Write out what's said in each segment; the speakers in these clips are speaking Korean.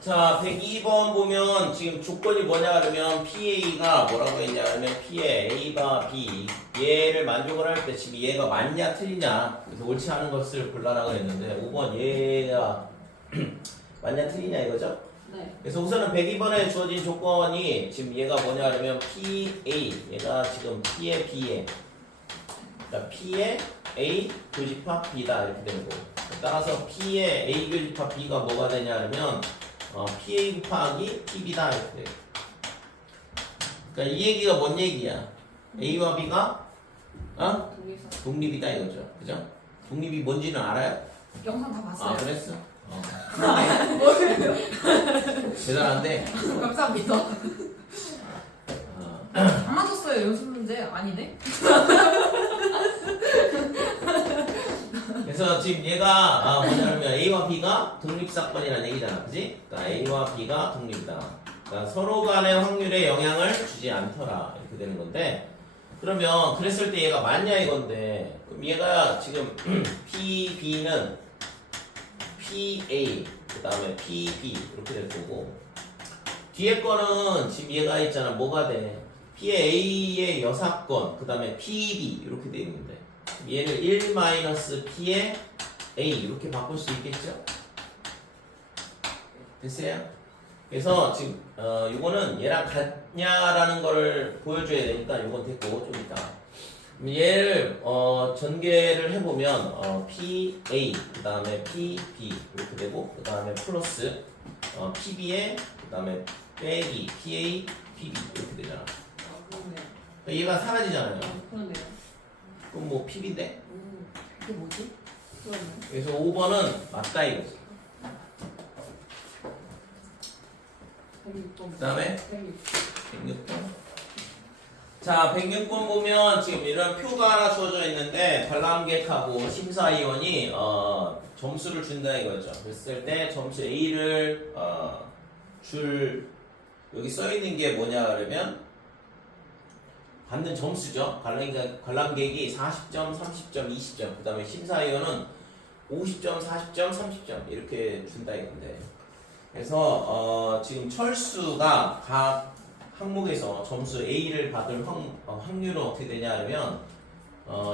자, 102번 보면 지금 조건이 뭐냐 그러면 PA가 뭐라고 했냐 그러면 P의 A가 B 얘를 만족을 할 때 지금 얘가 맞냐 틀리냐 그래서 옳지 않은 것을 골라라고 했는데 5번 얘가 맞냐 틀리냐 이거죠? 네. 그래서 우선은 102번에 주어진 조건이 지금 얘가 뭐냐 그러면 PA 얘가 지금 P의 B에 그러니까 P의 A 교집합 B다 이렇게 되는 거고 따라서 P의 A 교집합 B가 뭐가 되냐 그러면 PA 곱하기 PB다 이렇게 돼요. 그러니까 이 얘기가 뭔 얘기야? A와 B가 동의서. 독립이다 이거죠. 그죠? 독립이 뭔지는 알아요? 영상 다 봤어요. 아 그랬어? 뭐예요? 대단한데? 감사합니다. 안 맞았어요. 연습 문제 아니네? 그래서 지금 얘가 뭐냐면 A와 B가 독립사건이라는 얘기잖아. 그지? 그러니까 A와 B가 독립이다. 그러니까 서로 간의 확률에 영향을 주지 않더라. 이렇게 되는 건데 그러면 그랬을 때 얘가 맞냐 이건데 그럼 얘가 지금 PB는 PA 그 다음에 PB 이렇게 될 거고 뒤에 거는 지금 얘가 있잖아. 뭐가 돼? PA의 여사건 그 다음에 PB 이렇게 돼 있는데 얘를 1-P의 A 이렇게 바꿀 수 있겠죠? 됐어요? 그래서 지금 이거는 얘랑 같냐라는 걸 보여줘야 되니까 이건 됐고 좀 이따 얘를 전개를 해보면 PA 그 다음에 PB 이렇게 되고 그 다음에 플러스 PB에 그 다음에 빼기 PA PB 이렇게 되잖아. 그러네요. 그러니까 얘가 사라지잖아요. 그러네요. 그럼 뭐 PB인데? 이게 뭐지? 그러네. 그래서 5번은 맞다 이거지. 106번. 그 다음에 106. 106번. 자, 106번 보면 지금 이런 표가 하나 주어져 있는데 관람객하고 심사위원이 점수를 준다 이거죠. 그랬을 때 점수 A를 여기 써 있는 게 뭐냐 그러면 받는 점수죠. 관람객이 40점, 30점, 20점. 그 다음에 심사위원은 50점, 40점, 30점 이렇게 준다 이건데. 그래서 지금 철수가 각 항목에서 점수 A를 받을 확률은 어떻게 되냐 하면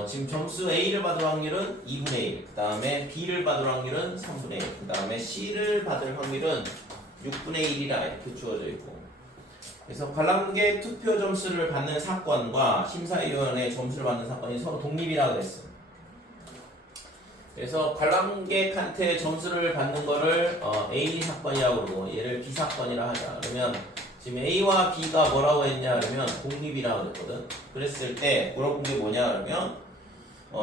지금 점수 A를 받을 확률은 2분의 1, 그 다음에 B를 받을 확률은 3분의 1, 그 다음에 C를 받을 확률은 6분의 1이라 이렇게 주어져 있고 그래서 관람객 투표 점수를 받는 사건과 심사위원의 점수를 받는 사건이 서로 독립이라고 했어. 그래서 관람객한테 점수를 받는 거를 A 사건이라고 그러고 얘를 B 사건이라 하자. 그러면 지금 A와 B가 뭐라고 했냐 그러면 독립이라고 했거든. 그랬을 때 물어본 게 뭐냐 그러면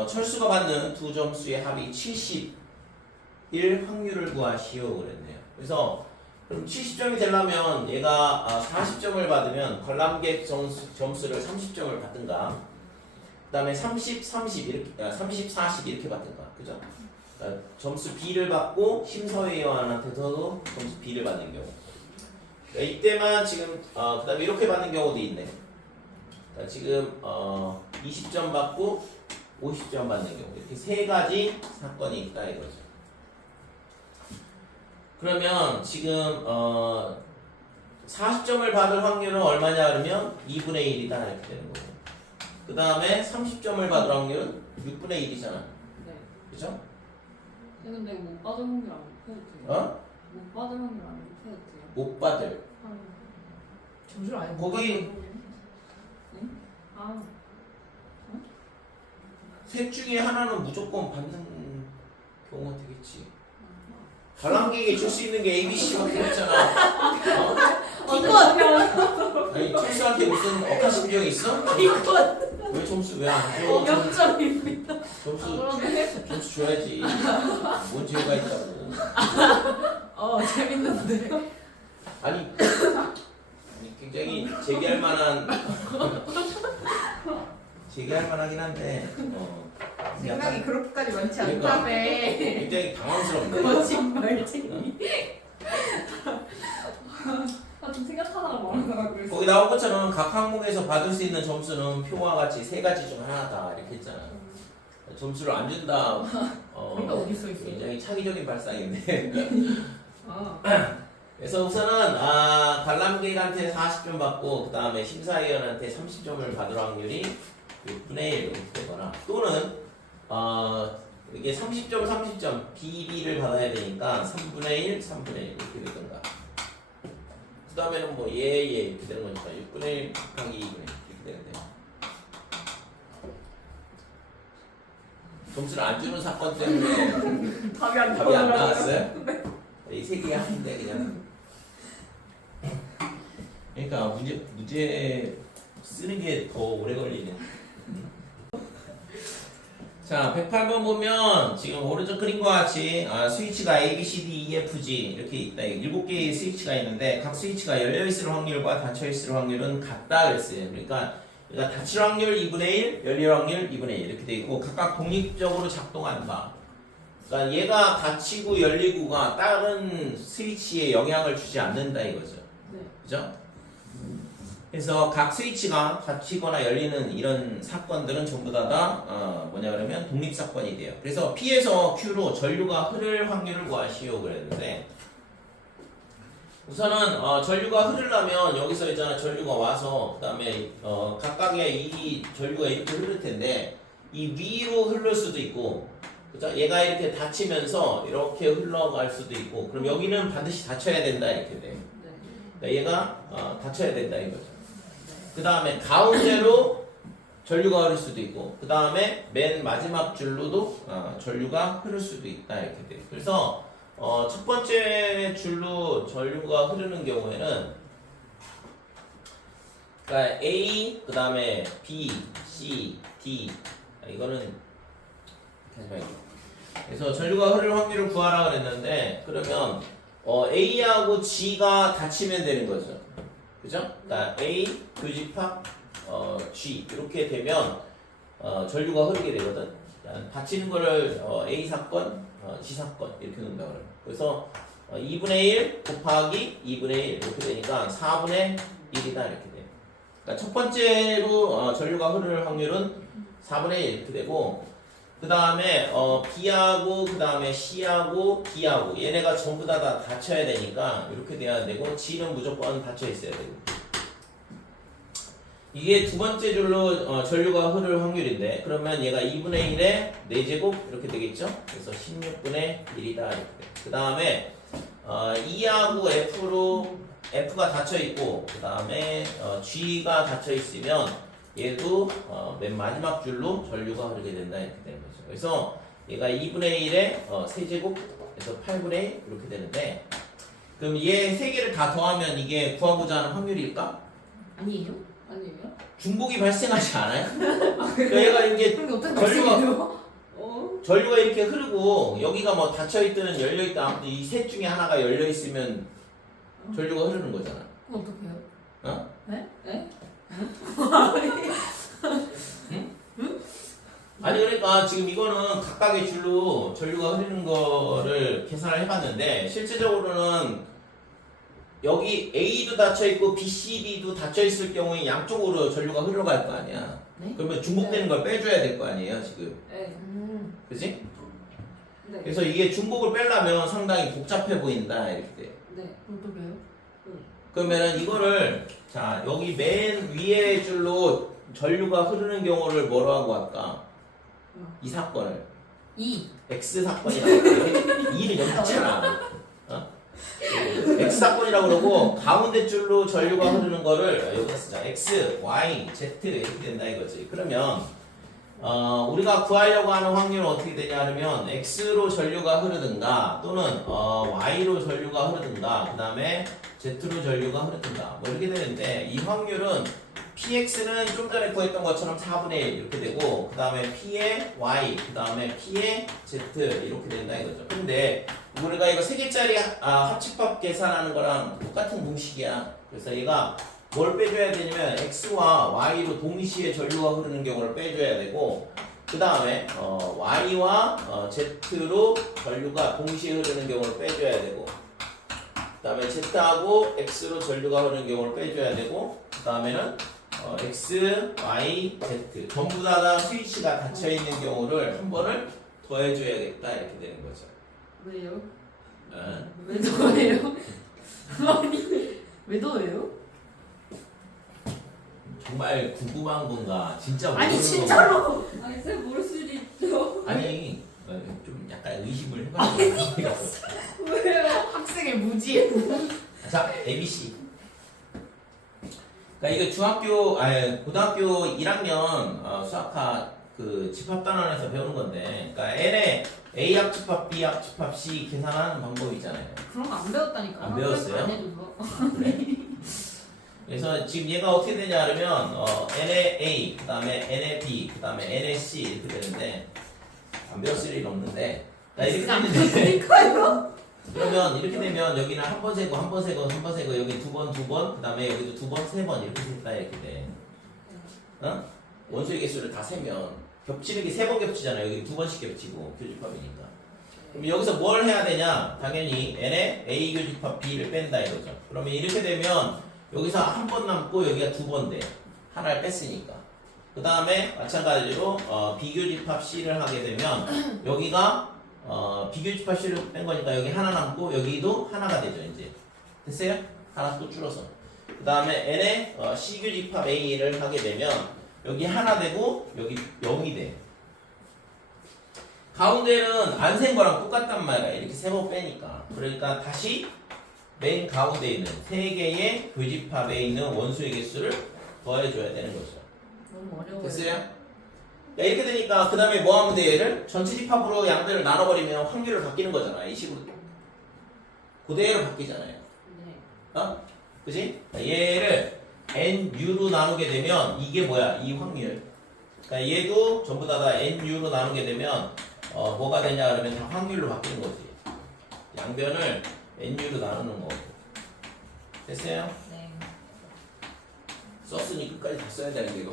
철수가 받는 두 점수의 합이 70일 확률을 구하시오 그랬네요. 그래서 그럼 70점이 되려면 얘가 40점을 받으면 관람객 점수를 30점을 받든가 그 다음에 30, 30 이렇게 30, 40 이렇게 받든가 그죠? 그러니까 점수 B를 받고 심사위원한테서도 점수 B를 받는 경우 그러니까 이때만 지금 그 다음에 이렇게 받는 경우도 있네. 그러니까 지금 20점 받고 50점 받는 경우 이렇게 세 가지 사건이 있다 이거죠. 그러면 지금 40점을 받을 확률은 얼마냐 그러면 2분의 1이다 이렇게 되는 거고 그 다음에 30점을 받을 확률은 6분의 1이잖아. 네. 그죠? 근데 못 받을 확률 안 높여도 돼요? 못 받을 확률 안 높여도 돼요? 못 받을 점수를 아예 거기 응? 아. 셋 중에 하나는 무조건 받는 경우가 되겠지. 관람객이 줄 수 있는 게 A, B, C밖에 없잖아. 이건 아니 철수한테 무슨 억하심정이 있어? 이건 왜 점수 왜 안 줘? 역점입니다. 점수 줘야지. 뭔 죄가 있다고. 재밌는데. 아니 굉장히 제기할 만하긴 한데 생각이 그렇게까지 많지 그러니까 않다며. 굉장히 당황스럽네. 거짓말쟁이. 좀 생각하다가 말하다가 그랬어. 거기 나온 것처럼 각 항목에서 받을 수 있는 점수는 표와 같이 세 가지 중 하나다 이렇게 했잖아. 점수를 안 준다. 그러니까 어디 써 있어? 굉장히 창의적인 발상인데. 그래서 우선은 관람객한테 40점 받고 그 다음에 심사위원한테 30점을 받을 확률이 6분의 1 이렇게 되거나 또는 이게 30점 30점 BB를 받아야 되니까 3분의 1 3분의 1 이렇게 되던가 그 다음에는 뭐 이렇게 되는 거니까 6분의 1 곱하기 2분의 1 이렇게 되는데 점수를 안 주는 사건 때문에 답이 안 답이 안 나왔어요? 이 세 개 하는데 그냥 그러니까 문제 쓰는 게 더 오래 걸리네. 자, 108번 보면 지금 오른쪽 그림과 같이 스위치가 A, B, C, D, E, F, G 이렇게 있다. 7개의 스위치가 있는데 각 스위치가 열려있을 확률과 닫혀있을 확률은 같다 그랬어요. 그러니까 닫힐 확률 2분의 1, 열릴 확률 2분의 1 이렇게 돼 있고 각각 독립적으로 작동한다. 그러니까 얘가 닫히고 열리고가 다른 스위치에 영향을 주지 않는다 이거죠. 네. 그죠? 그래서 각 스위치가 닫히거나 열리는 이런 사건들은 전부 다 뭐냐 그러면 독립 사건이 돼요. 그래서 P에서 Q로 전류가 흐를 확률을 구하시오 그랬는데 우선은 전류가 흐르려면 여기서 있잖아 전류가 와서 그 다음에 각각의 이 전류가 이렇게 흐를 텐데 이 위로 흐를 수도 있고 그죠? 얘가 이렇게 닫히면서 이렇게 흘러갈 수도 있고 그럼 여기는 반드시 닫혀야 된다 이렇게 돼. 그러니까 얘가 닫혀야 된다 이거죠. 그 다음에 가운데로 전류가 흐를 수도 있고 그 다음에 맨 마지막 줄로도 전류가 흐를 수도 있다 이렇게 돼요. 그래서 첫 번째 줄로 전류가 흐르는 경우에는 그러니까 A 그 다음에 B, C, D 이거는 그래서 전류가 흐를 확률을 구하라 그랬는데 그러면 A하고 G가 닫히면 되는 거죠. 그죠? 그러니까 A 교집합 G 이렇게 되면 전류가 흐르게 되거든. 닫히는 거를 A 사건, G 사건 이렇게 놓는다 그래요. 그래서 2분의 1 곱하기 2분의 1 이렇게 되니까 4분의 1이다 이렇게 돼요. 그러니까 첫 번째로 전류가 흐를 확률은 4분의 1 이렇게 되고 그 다음에 B하고 그 다음에 C하고 D하고 얘네가 전부 다 닫혀야 되니까 이렇게 돼야 되고 G는 무조건 닫혀 있어야 되고 이게 두 번째 줄로 전류가 흐를 확률인데 그러면 얘가 2분의 1에 4제곱 이렇게 되겠죠? 그래서 16분의 1이다 이렇게 돼. 그 다음에 E하고 F로 F가 닫혀 있고 그 다음에 G가 닫혀 있으면 얘도 맨 마지막 줄로 전류가 흐르게 된다 이렇게 되는 거죠. 그래서 얘가 2분의 1에 세제곱에서 8분의 1 이렇게 되는데 그럼 얘 세 개를 다 더하면 이게 구하고자 하는 확률일까? 아니에요? 아니에요? 중복이 발생하지 않아요? 그러니까 얘가 이렇게 그럼 어떻게 전류가 이렇게 흐르고 여기가 뭐 닫혀있든 열려있든 아무튼 이 셋 중에 하나가 열려있으면 전류가 흐르는 거잖아. 그럼 어떻게 해요? 어? 네? 네? 아니 그러니까 지금 이거는 각각의 줄로 전류가 흐르는 거를 계산을 해봤는데 실제적으로는 여기 A도 닫혀있고 B, C, D도 닫혀있을 경우에 양쪽으로 전류가 흘러갈 거 아니야. 네? 그러면 중복되는 걸 빼줘야 될 거 아니에요 지금. 네. 그치? 네. 그래서 이게 중복을 빼려면 상당히 복잡해 보인다 이렇게 돼. 네. 어떻게 해요? 그러면은 이거를 자 여기 맨 위에 줄로 전류가 흐르는 경우를 뭐라고 할까? 이 사건을 X 사건이라고 해. 2는 여기 있잖아. X 사건이라고 그러고 가운데 줄로 전류가 흐르는 거를 여기다 쓰자. X, Y, Z 이렇게 된다 이거지. 그러면 우리가 구하려고 하는 확률은 어떻게 되냐 하면 X로 전류가 흐르든가 또는 Y로 전류가 흐르든가 그 다음에 Z로 전류가 흐르든가 뭐 이렇게 되는데 이 확률은 PX는 좀 전에 구했던 것처럼 4분의 1 이렇게 되고 그 다음에 P의 Y 그 다음에 P의 Z 이렇게 된다 이거죠. 근데 우리가 이거 세 개짜리 합집합 계산하는 거랑 똑같은 공식이야. 그래서 얘가 뭘 빼줘야 되냐면 X와 Y로 동시에 전류가 흐르는 경우를 빼줘야 되고 그 다음에 Y와 Z로 전류가 동시에 흐르는 경우를 빼줘야 되고 그 다음에 Z하고 X로 전류가 흐르는 경우를 빼줘야 되고 그 다음에는 X, Y, Z 전부 다 스위치가 닫혀있는 경우를 한 번을 더해줘야겠다 이렇게 되는 거죠. 왜요? 어? 왜 저예요? 왜 더해요? 정말 궁금한 건가? 진짜 아니 모르는 진짜로. 건가? 아니 쌤 모를 수도 있죠. 아니 좀 약간 의심을 해봐야 돼. 왜요? 학생의 무지. 자, ABC. 그러니까 이거 중학교, 아니 고등학교 1학년 수학과 그 집합단원에서 배우는 건데, 그러니까 N의 A 합집합, B 합집합, C 계산하는 방법이잖아요. 그런 거 안 배웠다니까. 안 배웠어요? 안 해줘서. 그래? 그래서 지금 얘가 어떻게 되냐 하면 N의 A, 그 다음에 N의 B, 그 다음에 N의 C 이렇게 되는데 안 배웠을 일은 없는데, 그러니까 이렇게 안 되는데 배웠으니까요. 그러면 이렇게 되면 여기는 한 번 세고 한 번 세고 한 번 세고 여기 두 번 두 번 그 다음에 여기도 두 번 세 번 이렇게 셌다 이렇게 돼. 어? 원소의 개수를 다 세면 겹치는 게 세 번 겹치잖아요. 여기 두 번씩 겹치고 교집합이니까. 그럼 여기서 뭘 해야 되냐? 당연히 n의 a 교집합 b를 뺀다 이거죠. 그러면 이렇게 되면 여기서 한 번 남고 여기가 두 번 돼. 하나를 뺐으니까. 그 다음에 마찬가지로 비교집합 c를 하게 되면 여기가 비교집합 c를 뺀 거니까 여기 하나 남고 여기도 하나가 되죠. 이제 됐어요? 하나 또 줄어서. 그 다음에 n의 c교집합 a를 하게 되면 여기 하나 되고 여기 0이 돼. 가운데는 안 센 거랑 똑같단 말이야. 이렇게 세 번 빼니까. 그러니까 다시 맨 가운데 있는 세 개의 교집합에 있는 원소의 개수를 더해줘야 되는 거죠. 너무 어려워요. 됐어요? 야, 이렇게 되니까 그 다음에 뭐 하면 돼? 얘를 전체 집합으로 양들을 나눠버리면 확률을 바뀌는 거잖아. 이 식으로 그대로 바뀌잖아요. 네. 그지? 얘를 NU로 나누게 되면 이게 뭐야? 이 확률. 그러니까 얘도 전부 다 NU로 나누게 되면 뭐가 되냐 그러면 다 확률로 바뀌는 거지. 양변을 NU로 나누는 거고. 됐어요? 네. 썼으니 끝까지 다 써야 되는 게 이거.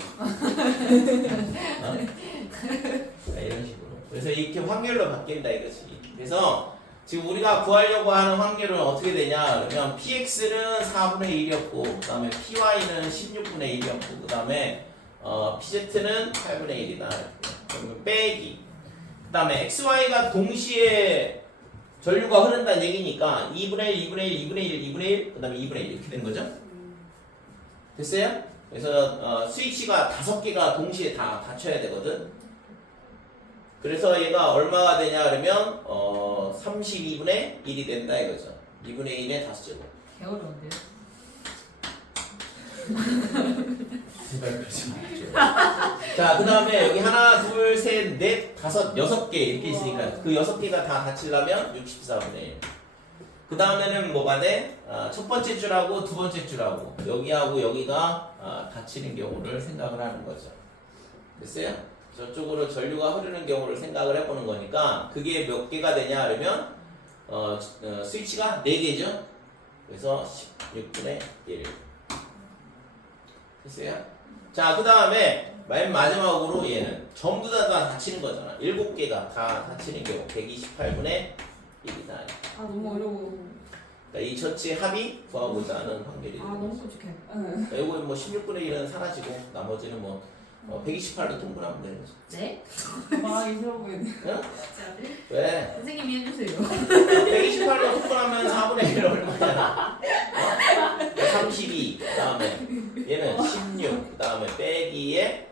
자, 이런 식으로. 그래서 이렇게 확률로 바뀐다 이거지. 그래서 지금 우리가 구하려고 하는 확률은 어떻게 되냐 그러면 px는 4분의 1이었고 그 다음에 py는 16분의 1이었고 그 다음에 pz는 8분의 1이다. 그러면 빼기. 그 다음에 xy가 동시에 전류가 흐른다는 얘기니까 2분의 1, 2분의 1, 2분의 1, 2분의 1, 그 다음에 2분의 1 이렇게 된 거죠. 됐어요? 그래서 스위치가 5개가 동시에 다 닫혀야 되거든. 그래서 얘가 얼마가 되냐 그러면 32분의 1이 된다 이거죠. 2분의 1의 5제곱. 개 어려운데요? 제발 그러지 마십시오. 자, 그 다음에 여기 하나, 둘, 셋, 넷, 다섯, 6개 이렇게 있으니까 그 6개가 다 닫히려면 64분의 1. 그 다음에는 뭐가 돼? 첫 번째 줄하고 두 번째 줄하고 여기하고 여기가 닫히는 경우를 생각을 하는 거죠. 됐어요? 저쪽으로 전류가 흐르는 경우를 생각을 해보는 거니까 그게 몇 개가 되냐 그러면 스위치가 4개죠. 그래서 16분의 1. 됐어요? 자, 그 다음에 맨 마지막으로 얘는 전부 다 닫히는 거잖아. 7개가 다 닫히는 경우 128분의 1이다. 아 너무 어려워. 그러니까 이 전체 합이 구하고자 하는 확률이 아 되는 너무 거죠. 끔찍해. 이거 뭐 16분의 1은 사라지고 나머지는 뭐 128로 통분하면 되는 거죠. 네? 아 이상해 보이네. 응? 왜? 선생님이 해주세요. 128로 통분하면 4분의 1 얼마냐? 32, 그 다음에 얘는 16, 그 다음에 빼기에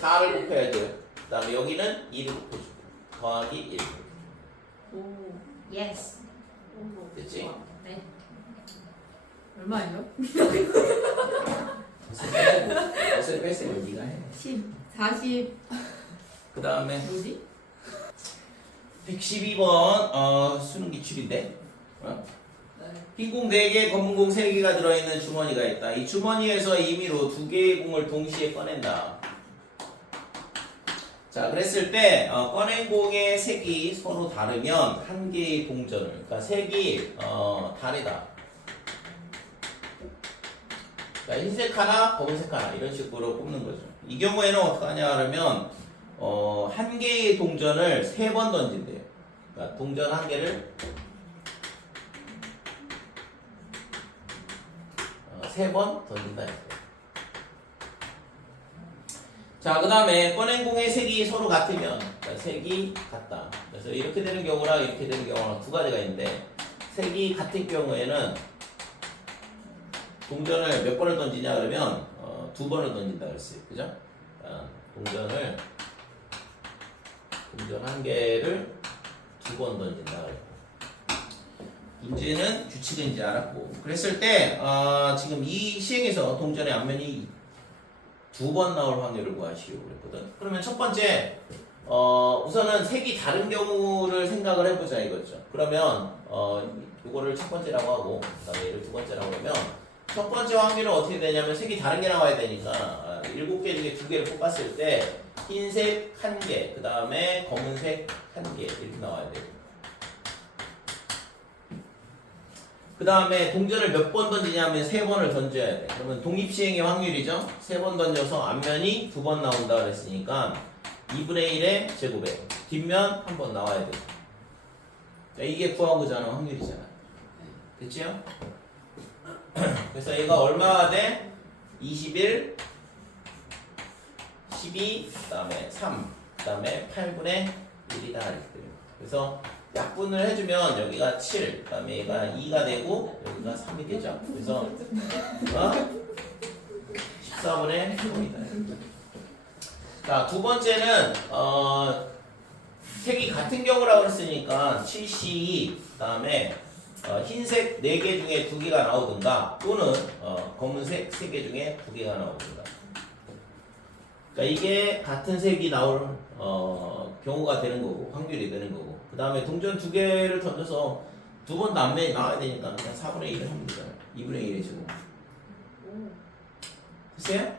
4를 곱해야죠. 그 다음에 여기는 2를 곱해주고 더하기 1. 오 예스. 됐지? 네. 얼마예요? 어슬 뺐으면 네가 해. 10, 40. 그 다음에 뭐지? 112번 수능 기출인데 네. 흰 공 4개, 검은 공 3개가 들어있는 주머니가 있다. 이 주머니에서 임의로 2개의 공을 동시에 꺼낸다. 자, 그랬을 때 꺼낸 공의 색이 서로 다르면 한 개의 동전을, 그러니까 색이 다르다. 그러니까 흰색 하나, 검은색 하나 이런 식으로 뽑는 거죠. 이 경우에는 어떻게 하냐 하면 한 개의 동전을 3번 던진대요. 그러니까 동전 한 개를 3번 던진다 했어요. 자, 그 다음에 꺼낸 공의 색이 서로 같으면, 그러니까 색이 같다. 그래서 이렇게 되는 경우랑 이렇게 되는 경우랑 두 가지가 있는데, 색이 같은 경우에는 동전을 몇 번을 던지냐 그러면 2번을 던진다 그랬어요. 그죠? 동전 한 개를 2번 던진다 그랬고 문제는 규칙은 이제 알았고 그랬을 때 지금 이 시행에서 동전의 앞면이 2번 나올 확률을 구하시오 그랬거든. 그러면 첫 번째 우선은 색이 다른 경우를 생각을 해보자 이거죠. 그러면 이거를 첫 번째라고 하고 그다음에 얘를 두 번째라고 하면 첫 번째 확률은 어떻게 되냐면 색이 다른 게 나와야 되니까 7개 중에 2개를 뽑았을 때 흰색 1개 그 다음에 검은색 1개 이렇게 나와야 돼요. 그 다음에 동전을 몇 번 던지냐면 3번을 던져야 돼. 그러면 독립시행의 확률이죠. 3번 던져서 앞면이 2번 나온다 그랬으니까 2분의 1의 제곱에 뒷면 한 번 나와야 돼. 자, 이게 구하고자 하는 확률이잖아. 됐지요? 그래서 얘가 얼마가 돼? 21, 12, 그 다음에 3, 그 다음에 8분의 1이다 이렇게 됩니다. 그래서 약분을 해주면 여기가 7, 그 다음에 얘가 2가 되고 여기가 3이 되죠. 그래서 14분의 3이다. 자, 두 번째는 색이 같은 경우라고 했으니까 7C, 그 다음에 흰색 4개 중에 2개가 나오든가 또는 검은색 3개 중에 2개가 나오든가. 그러니까 이게 같은 색이 나올 경우가 되는 거고 확률이 되는 거고 그 다음에 동전 2개를 던져서 2번 남매에 나와야 되니까 그냥 4분의 1을 하면 되잖아요. 2분의 1이 지금 됐어요?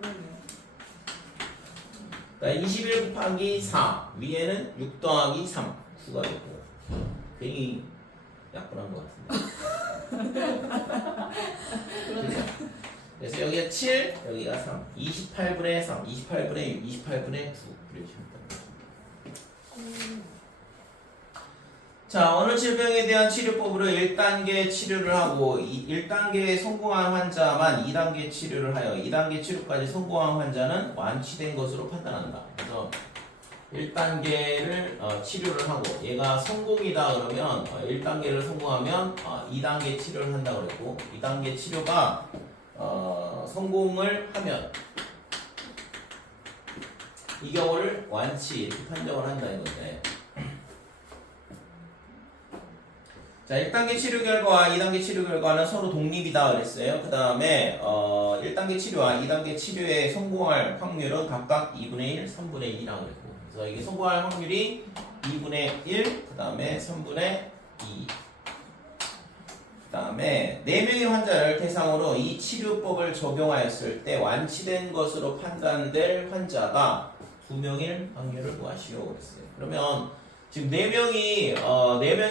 그러네요. 그러니까 21 곱하기 4 위에는 6 더하기 3 9가 되고 괜히 약분한 것 같은데 그래서 여기가 7 여기가 3 28분의 3 28분의 6 28분의 9 그려주시면 됩니다. 자, 어느 질병에 대한 치료법으로 1단계 치료를 하고 1단계에 성공한 환자만 2단계 치료를 하여 2단계 치료까지 성공한 환자는 완치된 것으로 판단한다. 그래서 1단계를 치료를 하고 얘가 성공이다 그러면 1단계를 성공하면 2단계 치료를 한다고 그랬고 2단계 치료가 성공을 하면 이 경우를 완치 이렇게 판정을 한다 이건데 자, 1단계 치료 결과와 2단계 치료 결과는 서로 독립이다 그랬어요. 그 다음에 1단계 치료와 2단계 치료에 성공할 확률은 각각 2분의 1, 3분의 2라고 그랬고 그래서 이게 성공할 확률이 2분의 1, 그 다음에 3분의 2. 그 다음에 4명의 환자를 대상으로 이 치료법을 적용하였을 때 완치된 것으로 판단될 환자가 2명일 확률을 구하시오 그랬어요. 그러면 지금 4명의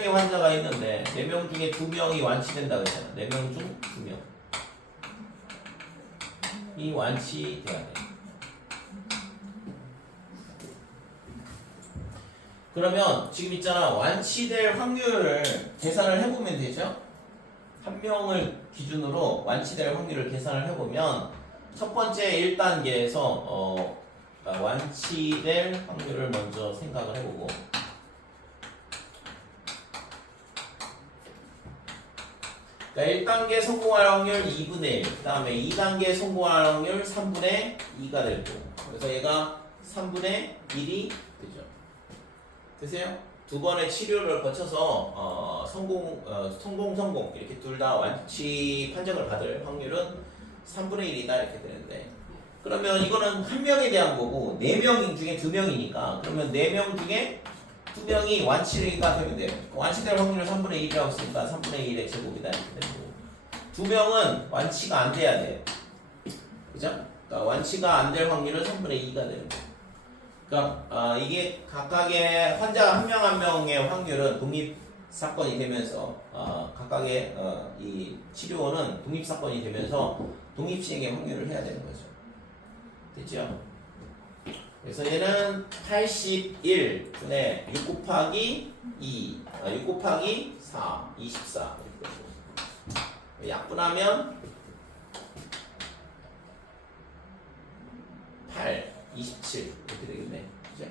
환자가 있는데 4명 중에 2명이 완치된다 그랬잖아. 4명 중 2명이 완치돼야 돼. 그러면 지금 있잖아. 완치될 확률을 계산을 해보면 되죠. 한 명을 기준으로 완치될 확률을 계산을 해보면 첫 번째 1단계에서 완치될 확률을 먼저 생각을 해보고 그러니까 1단계 성공할 확률 2분의 1, 그 다음에 2단계 성공할 확률 3분의 2가 되고 그래서 얘가 3분의 1이 되죠. 되세요? 두 번의 치료를 거쳐서 성공 이렇게 둘 다 완치 판정을 받을 확률은 3분의 1이다 이렇게 되는데 그러면 이거는 한 명에 대한 거고 4명 중에 2명이니까 그러면 4명 중에 2명이 완치가 되면 돼요. 완치될 확률은 3분의 1이라고 했으니까 3분의 1의 제곱이다 이렇게 되고 2명은 완치가 안 돼야 돼요. 그죠? 그러니까 완치가 안 될 확률은 3분의 2가 되는 거예요. 그러니까 이게 각각의 환자 한 명 한 명의 확률은 독립 사건이 되면서 각각의 이 치료는 독립 사건이 되면서 독립 시행의 확률을 해야 되는 거죠. 됐죠? 그래서 얘는 81분의 6 곱하기 2, 6 곱하기 4, 24 이렇게 되고 약분하면 8, 27 이렇게 되겠네. 그죠?